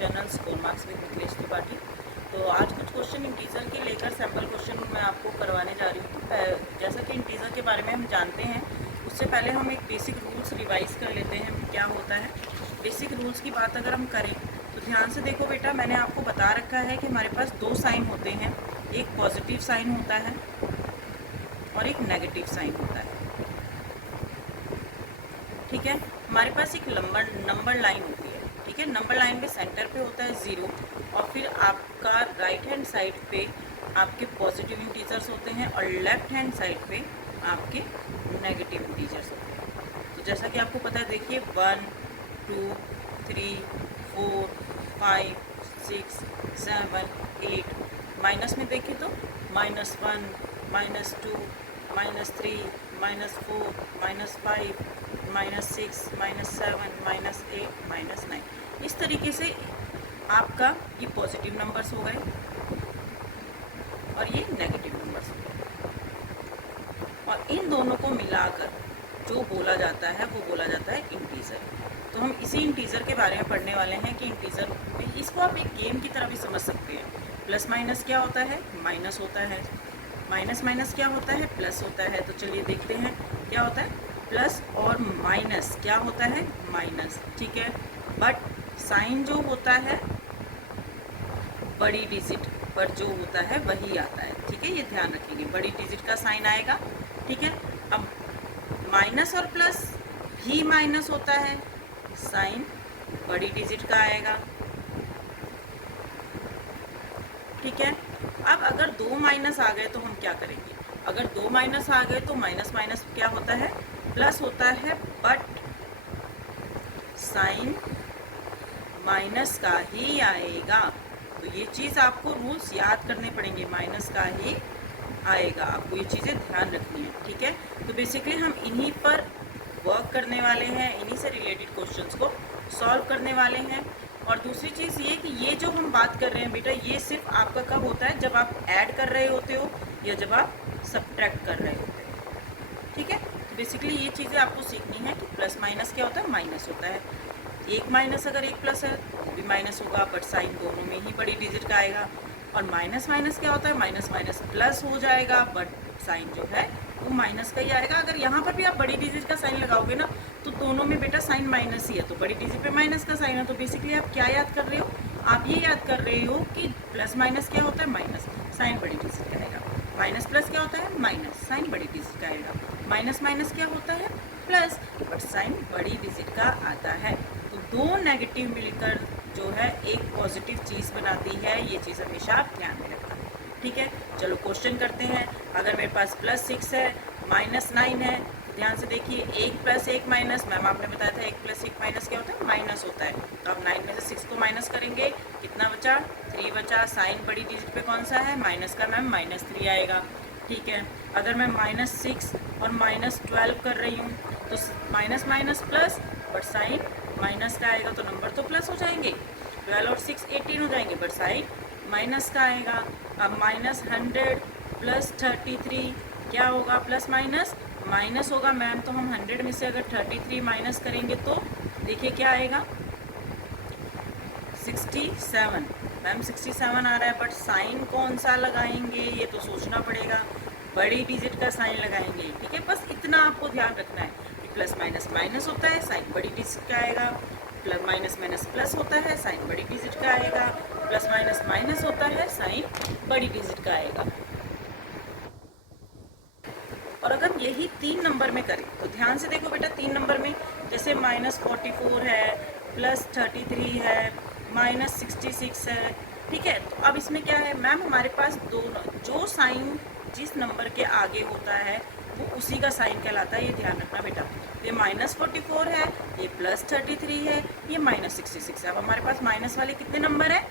Channel school marks with Mithilesh Tripathi. तो आज कुछ क्वेश्चन इंटीजर के लेकर सैम्पल क्वेश्चन मैं आपको करवाने जा रही हूँ। जैसा कि इंटीजर के बारे में हम जानते हैं, उससे पहले हम एक बेसिक रूल्स रिवाइज कर लेते हैं क्या होता है। बेसिक रूल्स की बात अगर हम करें तो ध्यान से देखो बेटा, मैंने आपको बता रखा है कि हमारे पास दो साइन होते हैं, एक पॉजिटिव साइन होता है और एक नेगेटिव साइन होता है। ठीक है, हमारे पास एक नंबर लाइन होती है। ठीक है, नंबर लाइन में सेंटर पे होता है 0 और फिर आपका राइट हैंड साइड पे आपके पॉजिटिव इंटीजर्स होते हैं और लेफ्ट हैंड साइड पे आपके नेगेटिव इंटीजर्स होते हैं। तो जैसा कि आपको पता है, देखिए 1 2 3 4 5 6 7 8। माइनस में देखें तो -1 -2 -3 -4 -5 -6 -7 -8 -9। इस तरीके से आपका ये पॉजिटिव नंबर्स हो गए और ये नेगेटिव नंबर्स हो गए, और इन दोनों को मिलाकर जो बोला जाता है वो बोला जाता है इंटीजर। तो हम इसी इंटीजर के बारे में पढ़ने वाले हैं कि इंटीजर, इसको आप एक गेम की तरह भी समझ सकते हैं। प्लस माइनस क्या होता है? माइनस होता है। माइनस माइनस क्या होता है? प्लस होता है। तो चलिए देखते हैं क्या होता है। प्लस और माइनस क्या होता है? माइनस। ठीक है, बट साइन जो होता है बड़ी डिजिट पर जो होता है वही आता है। ठीक है, ये ध्यान रखेंगे, बड़ी डिजिट का साइन आएगा। ठीक है, अब माइनस और प्लस भी माइनस होता है, साइन बड़ी डिजिट का आएगा। ठीक है, अब अगर दो माइनस आ गए तो हम क्या करेंगे? अगर दो माइनस आ गए तो माइनस माइनस क्या होता है? प्लस होता है, बट साइन माइनस का ही आएगा। तो ये चीज़ आपको रूल्स याद करने पड़ेंगे, माइनस का ही आएगा, आपको ये चीज़ें ध्यान रखनी है। ठीक है, तो बेसिकली हम इन्हीं पर वर्क करने वाले हैं, इन्हीं से रिलेटेड क्वेश्चंस को सॉल्व करने वाले हैं। और दूसरी चीज़ ये कि ये जो हम बात कर रहे हैं बेटा, ये सिर्फ आपका कब होता है? जब आप ऐड कर रहे होते हो या जब आप सब्ट्रैक्ट कर रहे होते हो। ठीक है, तो बेसिकली ये चीज़ें आपको सीखनी है कि प्लस माइनस क्या होता है, माइनस होता है। एक माइनस अगर एक प्लस है तो भी माइनस होगा, बट साइन दोनों में ही बड़ी डिजिट का आएगा। और माइनस माइनस क्या होता है? माइनस माइनस प्लस हो जाएगा, बट साइन जो है वो माइनस का ही आएगा। अगर यहाँ पर भी आप बड़ी डिजिट का साइन लगाओगे ना तो दोनों में बेटा साइन माइनस ही है, तो बड़ी डिजिट पे माइनस का साइन है। तो बेसिकली आप क्या याद कर रहे हो? आप ये याद कर रहे हो कि प्लस माइनस क्या होता है? माइनस, साइन बड़ी डिजिट का आएगा। माइनस प्लस क्या होता है? माइनस, साइन बड़ी डिजिट का आएगा। माइनस माइनस क्या होता है? प्लस, बट साइन बड़ी डिजिट का आता है। तो दो नेगेटिव मिलकर जो है एक पॉजिटिव चीज़ बनाती है, ये चीज़ हमेशा आप ध्यान में रखना। ठीक है, चलो क्वेश्चन करते हैं। अगर मेरे पास +6 है, -9 है, ध्यान से देखिए, 1 + 1 माइनस, मैम आपने बताया था 1 + 1 माइनस क्या होता है? माइनस होता है। तो आप 9 में से 6 को माइनस करेंगे, कितना बचा? 3 बचा। साइन बड़ी डिजिट पे कौन सा है? माइनस का, मैम -3 आएगा। ठीक है, अगर मैं -6 और -12 कर रही हूँ तो minus minus plus, but sign minus का आएगा, तो नंबर तो प्लस हो जाएंगे। 12 और 6 18 हो जाएंगे, बट साइन माइनस का आएगा। अब -100 + 33 क्या होगा? प्लस माइनस माइनस होगा मैम, तो हम 100 में से अगर 33 माइनस करेंगे तो देखिए क्या आएगा? 67। मैम 67 आ रहा है, बट साइन कौन सा लगाएंगे ये तो सोचना पड़ेगा। बड़ी डिजिट का साइन लगाएंगे। ठीक है, बस इतना आपको ध्यान रखना है कि प्लस माइनस माइनस होता है, साइन बड़ी डिजिट का आएगा। प्लस माइनस माइनस प्लस होता है, साइन बड़ी डिजिट का आएगा। प्लस माइनस माइनस होता है, साइन बड़ी डिजिट का आएगा। और अगर यही 3 नंबर में करें तो ध्यान से देखो बेटा, 3 नंबर में जैसे -44 है, +33 है, -66 है। ठीक है, तो अब इसमें क्या है मैम? हमारे पास दोनों जो साइन जिस नंबर के आगे होता है वो उसी का साइन कहलाता है, ये ध्यान रखना बेटा। ये -44 है, ये +33 है, ये -66 है। अब हमारे पास माइनस वाले कितने नंबर हैं?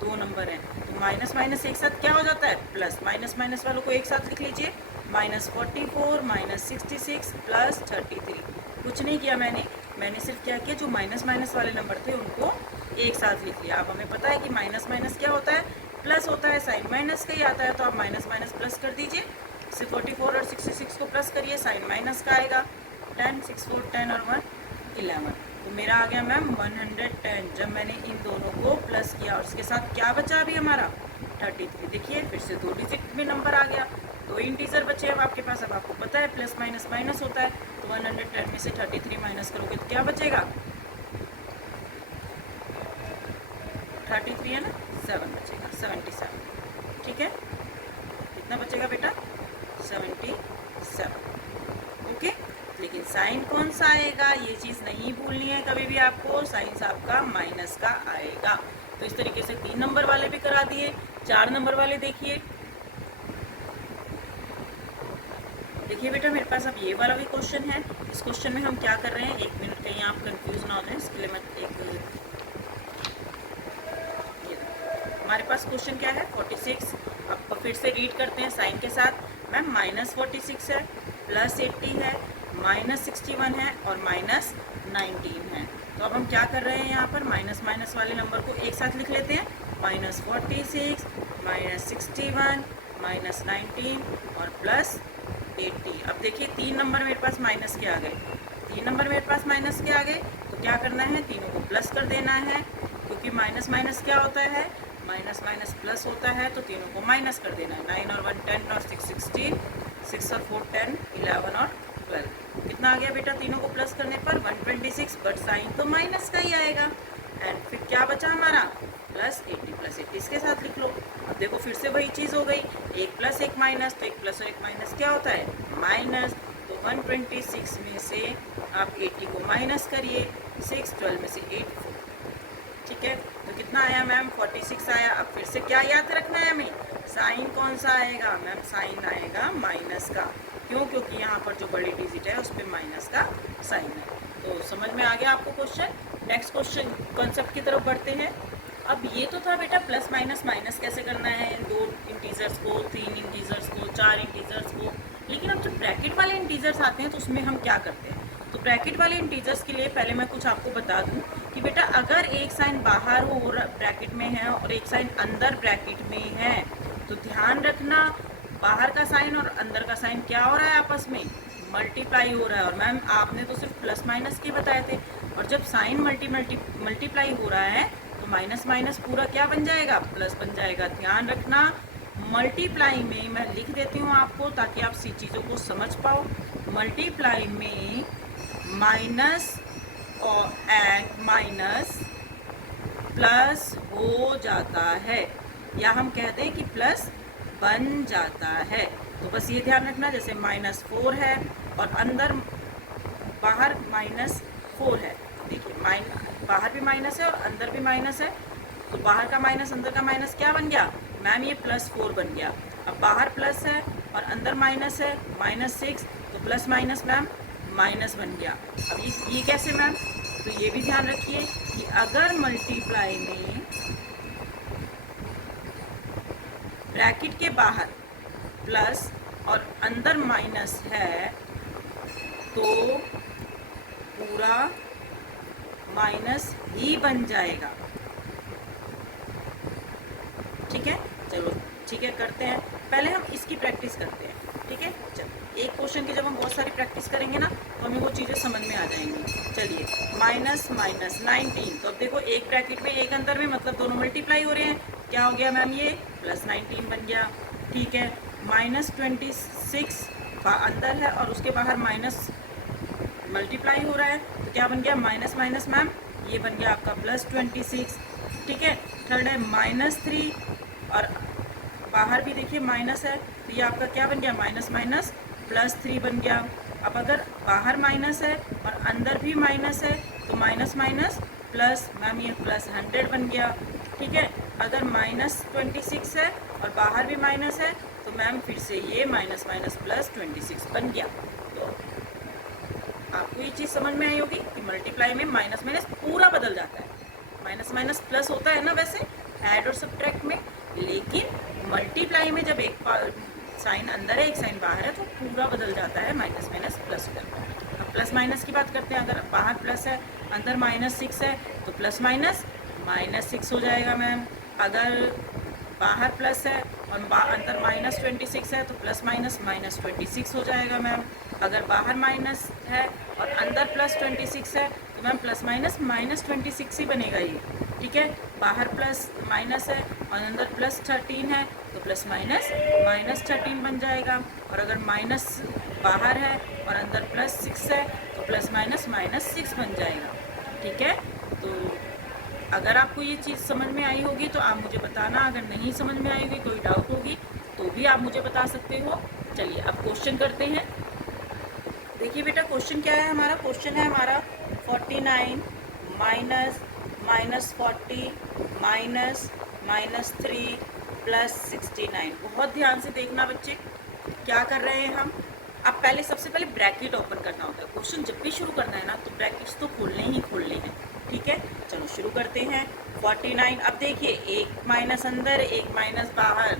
2 नंबर हैं। तो माइनस माइनस एक साथ क्या हो जाता है? प्लस। माइनस माइनस वालों को एक साथ लिख लीजिए, -44 -66 +33। कुछ नहीं किया मैंने सिर्फ क्या किया, जो माइनस माइनस वाले नंबर थे उनको एक साथ लिख लिया। अब हमें पता है कि माइनस माइनस क्या होता है? प्लस होता है, साइन माइनस का ही आता है। तो आप माइनस माइनस प्लस कर दीजिए, 44 और 66 को प्लस करिए, साइन माइनस का आएगा। 10 6 4 10 और 1 11। तो मेरा आ गया मैम 110। जब मैंने इन दोनों को प्लस किया और इसके साथ क्या बचा अभी हमारा 33। देखिए फिर से 2 डिजिट में नंबर आ गया, 2 इंटीजर बचे अब आपके पास। अब आपको पता है प्लस माइनस माइनस होता है, तो 110 में से 33 माइनस करोगे तो क्या बचेगा 33 है ना, 7 बचेगा, 77। ठीक है, कितना बचेगा बेटा 77। ओके, लेकिन साइन कौन सा आएगा ये चीज़ नहीं भूलनी है कभी भी आपको, साइन आपका माइनस का आएगा। तो इस तरीके से 3 नंबर वाले भी करा दिए। 4 नंबर वाले देखिए, देखिए बेटा मेरे पास अब ये वाला भी क्वेश्चन है। इस क्वेश्चन में हम क्या कर रहे हैं, 1 मिनट कहीं आप कंफ्यूज ना हो जाए, इसके लिए मैं हमारे पास क्वेश्चन क्या है 46। अब फिर से रीड करते हैं साइन के साथ। मैम -46 है, +80 है, -61 है और -19 है। तो अब हम क्या कर रहे हैं, यहाँ पर माइनस माइनस वाले नंबर को एक साथ लिख लेते हैं। -46, -61, -19 और +80। अब देखिए 3 नंबर मेरे पास माइनस के आ गए, 3 नंबर मेरे पास माइनस के आ गए, तो क्या करना है, तीनों को प्लस कर देना है, क्योंकि माइनस माइनस क्या होता है, माइनस माइनस प्लस होता है, तो तीनों को माइनस कर देना है। 9 और 1 10 और 6 16, 6 और 4 10, 11 और 12। कितना आ गया बेटा तीनों को प्लस करने पर 126, बट साइन तो माइनस का ही आएगा। एंड फिर क्या बचा हमारा +80, +80 इसके साथ लिख लो। अब देखो फिर से वही चीज़ हो गई, एक प्लस एक माइनस, तो एक प्लस और एक माइनस क्या होता है माइनस। तो 126 में से आप 80 को माइनस करिए, 6 12 में से 8 4। ठीक है, तो कितना आया मैम 46 आया। अब फिर से क्या याद रखना है हमें, साइन कौन सा आएगा मैम, साइन आएगा माइनस का। क्यों, क्योंकि यहाँ पर जो बड़ी डिजिट है उस पर माइनस का साइन है। तो समझ में आ गया आपको क्वेश्चन। नेक्स्ट क्वेश्चन कॉन्सेप्ट की तरफ बढ़ते हैं। अब ये तो था बेटा प्लस माइनस माइनस कैसे करना है, 2 इंटीजर्स को, 3 इंटीजर्स को, 4 इंटीजर्स को। लेकिन अब जब ब्रैकेट वाले इंटीजर्स आते हैं तो उसमें हम क्या करते हैं। तो ब्रैकेट वाले इंटीजर्स के लिए पहले मैं कुछ आपको बता दूं कि बेटा अगर एक साइन बाहर हो ब्रैकेट में है और एक साइन अंदर ब्रैकेट में है, तो ध्यान रखना बाहर का साइन और अंदर का साइन क्या हो रहा है, आपस में मल्टीप्लाई हो रहा है। और मैम आपने तो सिर्फ प्लस माइनस के बताए थे, और जब साइन मल्टीप्लाई हो रहा है तो माइनस माइनस पूरा क्या बन जाएगा, प्लस बन जाएगा। ध्यान रखना मल्टीप्लाई में, मैं लिख देती हूँ आपको ताकि आप सी चीज़ों को समझ पाओ। मल्टीप्लाई में माइनस और एंड माइनस प्लस हो जाता है, या हम कहते हैं कि प्लस बन जाता है। तो बस ये ध्यान रखना, जैसे -4 है और अंदर बाहर -4 है। देखिए बाहर भी माइनस है और अंदर भी माइनस है, तो बाहर का माइनस अंदर का माइनस क्या बन गया मैम, ये +4 बन गया। अब बाहर प्लस है और अंदर माइनस है, -6, तो प्लस माइनस मैम माइनस बन गया। अब ये कैसे मैम, तो ये भी ध्यान रखिए कि अगर मल्टीप्लाई में ब्रैकेट के बाहर प्लस और अंदर माइनस है तो पूरा माइनस ही बन जाएगा। ठीक है, चलो ठीक है करते हैं, पहले हम इसकी प्रैक्टिस करते हैं। ठीक है, चलो एक क्वेश्चन की जब हम बहुत सारी प्रैक्टिस करेंगे ना तो हमें वो चीज़ें समझ में आ जाएंगी। चलिए -19, तो अब देखो एक ब्रैकेट में एक अंदर में, मतलब दोनों मल्टीप्लाई हो रहे हैं। क्या हो गया मैम, ये +19 बन गया। ठीक है, -26 अंदर है और उसके बाहर माइनस मल्टीप्लाई हो रहा है, तो क्या बन गया माइनस माइनस मैम, ये बन गया आपका +26। ठीक है, थर्ड है -3 और बाहर भी देखिए माइनस है, तो ये आपका क्या बन गया माइनस माइनस +3 बन गया। अब अगर बाहर माइनस है और अंदर भी माइनस है तो माइनस माइनस प्लस, मैम ये +100 बन गया। ठीक है, अगर -26 है और बाहर भी माइनस है तो मैम फिर से ये माइनस माइनस +26 बन गया। तो आपको ये चीज़ समझ में आई होगी कि मल्टीप्लाई में माइनस माइनस पूरा बदल जाता है। माइनस माइनस प्लस होता है ना वैसे ऐड और सब्ट्रैक्ट में, लेकिन मल्टीप्लाई में जब एक साइन अंदर है एक साइन बाहर है तो पूरा बदल जाता है, माइनस माइनस प्लस हो जाता है। अब प्लस माइनस की बात करते हैं, अगर बाहर प्लस है अंदर -6 है तो प्लस माइनस -6 हो जाएगा मैम। अगर बाहर प्लस है और अंदर -26 है तो प्लस माइनस -26 हो जाएगा मैम। अगर बाहर माइनस है और अंदर +26 है तो मैम प्लस माइनस -26 ही बनेगा ये, ठीक है। बाहर प्लस माइनस है और अंदर प्लस 13 है, तो प्लस माइनस -13 बन जाएगा। और अगर माइनस बाहर है और अंदर प्लस 6 है, तो प्लस माइनस -6 बन जाएगा, ठीक है। तो अगर आपको ये चीज़ समझ में आई होगी तो आप मुझे बताना, अगर नहीं समझ में आई होगी, कोई डाउट होगी तो भी आप मुझे बता सकते हो। चलिए अब क्वेश्चन करते हैं। देखिए बेटा क्वेश्चन क्या है हमारा, क्वेश्चन है हमारा 49 माइनस 40 -3 प्लस 69। बहुत ध्यान से देखना बच्चे, क्या कर रहे हैं हम। अब पहले सबसे पहले ब्रैकेट ओपन करना होता है। क्वेश्चन जब भी शुरू करना है ना तो ब्रैकेट्स तो खोलने ही खोलने हैं, ठीक है। चलो शुरू करते हैं। 49, अब देखिए एक माइनस अंदर एक माइनस बाहर,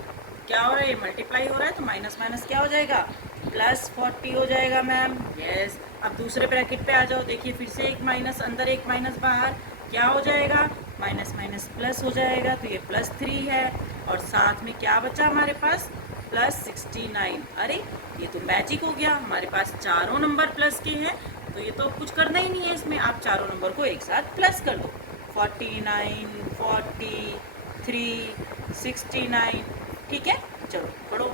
क्या हो रहा है, ये मल्टीप्लाई हो रहा है, तो माइनस माइनस क्या हो जाएगा, प्लस 40 हो जाएगा मैम, यस। अब दूसरे ब्रैकेट पे आ जाओ, देखिए फिर से एक माइनस अंदर एक माइनस बाहर, क्या हो जाएगा, माइनस माइनस प्लस हो जाएगा, तो ये +3 है। और साथ में क्या बचा हमारे पास, प्लस 69। अरे ये तो मैजिक हो गया, हमारे पास चारों नंबर प्लस के हैं, तो ये तो कुछ करना ही नहीं है इसमें, आप चारों नंबर को एक साथ प्लस कर दो। 49 40 3 69, ठीक है। चलो पढ़ो,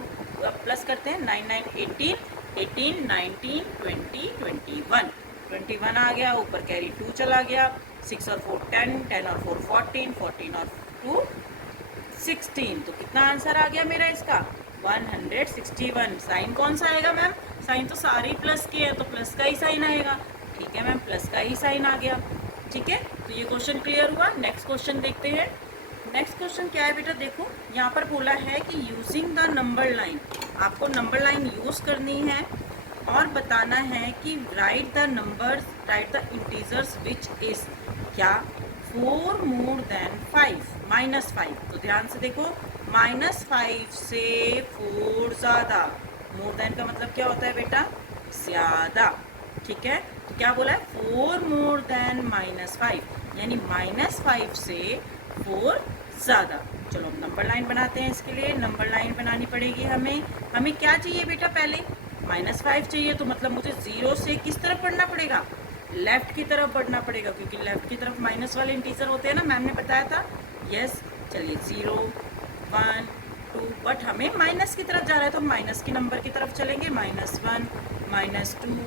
अब प्लस करते हैं। 9 9 18 18 19 20 21 21 आ गया, ऊपर कैरी 2 चला गया, 6 और 4 10 10 और 4 14 14 और 2 16। तो कितना आंसर आ गया मेरा इसका, 161। साइन कौन सा आएगा मैम, साइन तो सारे प्लस के हैं, तो प्लस का ही साइन आएगा, ठीक है मैम, प्लस का ही साइन आ गया, ठीक है। तो ये क्वेश्चन क्लियर हुआ। नेक्स्ट क्वेश्चन देखते हैं। नेक्स्ट क्वेश्चन क्या है बेटा, देखो यहाँ पर बोला है कि यूजिंग द नंबर लाइन, आपको नंबर लाइन यूज करनी है और बताना है कि right the numbers, right the integers which is क्या, 4 मोर देन 5 -5। तो ध्यान से देखो, -5 से 4 ज़्यादा, मोर देन का मतलब क्या होता है बेटा, ज़्यादा, ठीक है। तो क्या बोला है, 4 मोर देन -5, यानी -5 से 4 ज़्यादा। चलो नंबर लाइन बनाते हैं। इसके लिए नंबर लाइन बनानी पड़ेगी हमें क्या चाहिए बेटा, पहले -5 चाहिए, तो मतलब मुझे 0 से किस तरफ बढ़ना पड़ेगा, लेफ्ट की तरफ बढ़ना पड़ेगा, क्योंकि लेफ्ट की तरफ माइनस वाले इंटीजर होते हैं ना, मैम ने बताया था, यस। चलिए 0 1 2, बट हमें माइनस की तरफ जा रहा है तो माइनस के नंबर की तरफ चलेंगे, -1 -2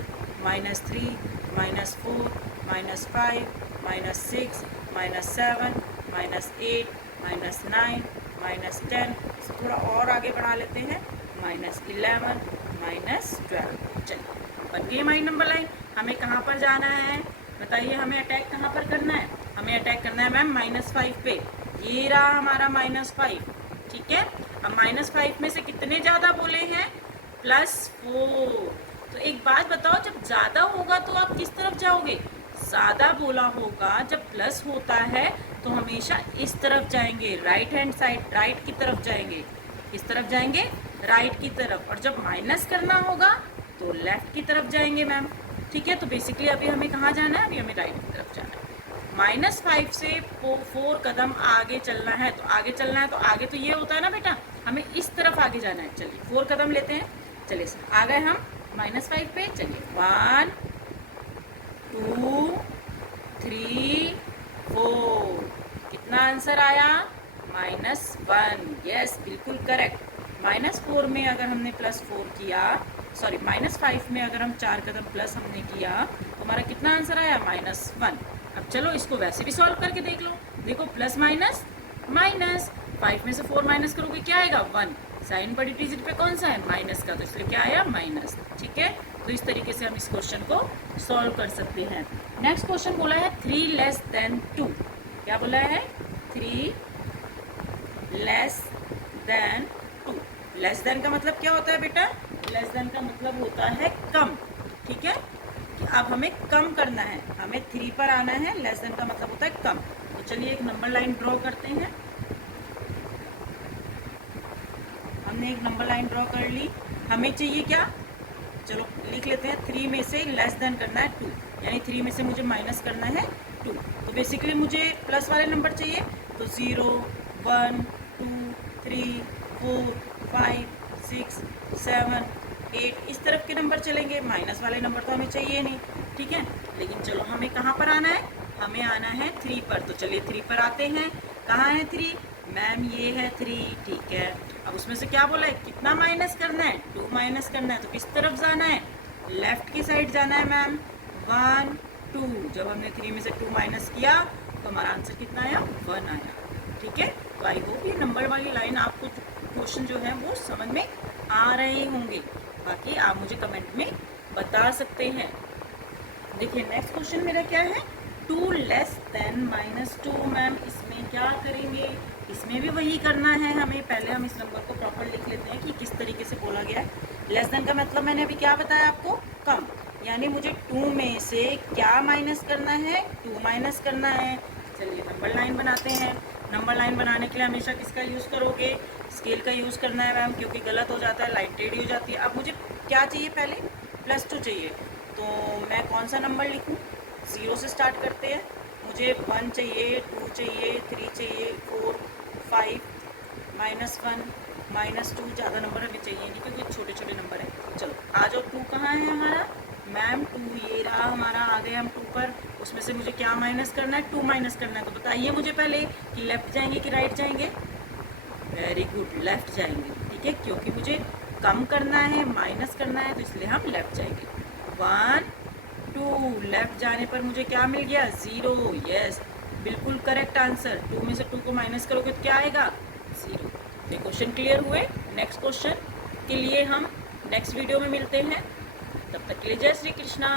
-3 -4 -5 -6 -7 -8 -9 -10, थोड़ा और आगे बढ़ा लेते हैं, -11 -12। चलिए बन गई हमारी नंबर लाइन। हमें कहाँ पर जाना है बताइए, हमें अटैक कहाँ पर करना है, हमें अटैक करना है मैम -5 पे। ये रहा हमारा -5, ठीक है। अब -5 में से कितने ज़्यादा बोले हैं, +4। तो एक बात बताओ, जब ज़्यादा होगा तो आप किस तरफ जाओगे, ज़्यादा बोला होगा, जब प्लस होता है तो हमेशा इस तरफ जाएंगे, राइट हैंड साइड, राइट की तरफ जाएंगे, किस तरफ जाएंगे, राइट की तरफ। और जब माइनस करना होगा तो लेफ्ट की तरफ जाएंगे मैम, ठीक है। तो बेसिकली अभी हमें कहाँ जाना है, अभी हमें राइट की तरफ जाना है। -5 से 4 कदम आगे चलना है, तो आगे चलना है तो आगे तो ये होता है ना बेटा, हमें इस तरफ आगे जाना है। चलिए 4 कदम लेते हैं, चलिए आ गए हम -5 पे। चलिए 1 2 3 4, कितना आंसर आया, -1, यस बिल्कुल करेक्ट। -4 में अगर हमने +4 किया, सॉरी -5 में अगर हम 4 कदम प्लस हमने किया तो हमारा कितना आंसर आया, -1। अब चलो इसको वैसे भी सॉल्व करके देख लो, देखो प्लस माइनस माइनस, 5 में से 4 माइनस करोगे क्या आएगा, 1। साइन बड़ी डिजिट पे कौन सा है, माइनस का, तो इसलिए क्या आया, माइनस, ठीक है। तो इस तरीके से हम इस क्वेश्चन को सॉल्व कर सकते हैं। नेक्स्ट क्वेश्चन बोला है 3 लेस देन 2, क्या बोला है, 3 लेस देन 2। लेस देन का मतलब क्या होता है बेटा, लेस देन का मतलब होता है कम, ठीक है, कि अब हमें कम करना है, हमें 3 पर आना है, लेस देन का मतलब होता है कम। तो चलिए एक नंबर लाइन ड्रॉ करते हैं। हमने एक नंबर लाइन ड्रॉ कर ली, हमें चाहिए क्या, चलो लिख लेते हैं, 3 में से लेस देन करना है 2, यानी 3 में से मुझे माइनस करना है 2। तो बेसिकली मुझे प्लस वाले नंबर चाहिए, तो 0 1 2 3 4 5 6 7 8 इस तरफ के नंबर चलेंगे, माइनस वाले नंबर तो हमें चाहिए नहीं, ठीक है। लेकिन चलो हमें कहाँ पर आना है, हमें आना है 3 पर। तो चलिए 3 पर आते हैं। कहाँ है 3? मैम ये है 3, ठीक है। अब उसमें से क्या बोला है, कितना माइनस करना है, 2 माइनस करना है। तो किस तरफ जाना है, लेफ्ट की साइड जाना है मैम। 1 2, जब हमने 3 में से 2 माइनस किया तो हमारा आंसर कितना आया, 1 आया, ठीक है। तो आई होप ये नंबर वाली लाइन आपको क्वेश्चन जो है वो समझ में आ रहे होंगे। बाकी आप मुझे कमेंट में बता सकते हैं। देखिए नेक्स्ट क्वेश्चन मेरा क्या है, 2 लेस देन -2। मैम इसमें क्या करेंगे, इसमें भी वही करना है हमें। पहले हम इस नंबर को प्रॉपर लिख लेते हैं कि किस तरीके से बोला गया है। लेस देन का मतलब मैंने अभी क्या बताया आपको, कम, यानी मुझे 2 में से क्या माइनस करना है, 2 माइनस करना है। चलिए नंबर लाइन बनाते हैं। नंबर लाइन बनाने के लिए हमेशा किसका यूज़ करोगे, स्केल का यूज़ करना है मैम, क्योंकि गलत हो जाता है, लाइन टेढ़ी हो जाती है। अब मुझे क्या चाहिए, पहले +2 चाहिए। तो मैं कौन सा नंबर लिखूं, 0 से स्टार्ट करते हैं। मुझे 1 चाहिए, 2 चाहिए, 3 चाहिए, 4 5 -1 -2। ज़्यादा नंबर हमें चाहिए नहीं क्योंकि छोटे छोटे नंबर हैं। चलो आ जाओ, 2 कहाँ है हमारा मैम, 2 ये रहा हमारा। आ गए हम 2 पर। उसमें से मुझे क्या माइनस करना है, 2 माइनस करना है। तो बताइए मुझे पहले कि लेफ्ट जाएंगे कि राइट जाएंगे। वेरी गुड, लेफ्ट जाएंगे, ठीक है, क्योंकि मुझे कम करना है, माइनस करना है, तो इसलिए हम लेफ्ट जाएंगे। 1 2, लेफ्ट जाने पर मुझे क्या मिल गया, 0। यस, बिल्कुल करेक्ट आंसर। 2 में से 2 को माइनस करोगे तो क्या आएगा, 0। ये क्वेश्चन क्लियर हुए। नेक्स्ट क्वेश्चन के लिए हम नेक्स्ट वीडियो में मिलते हैं। तब तक के लिए जय श्री कृष्णा।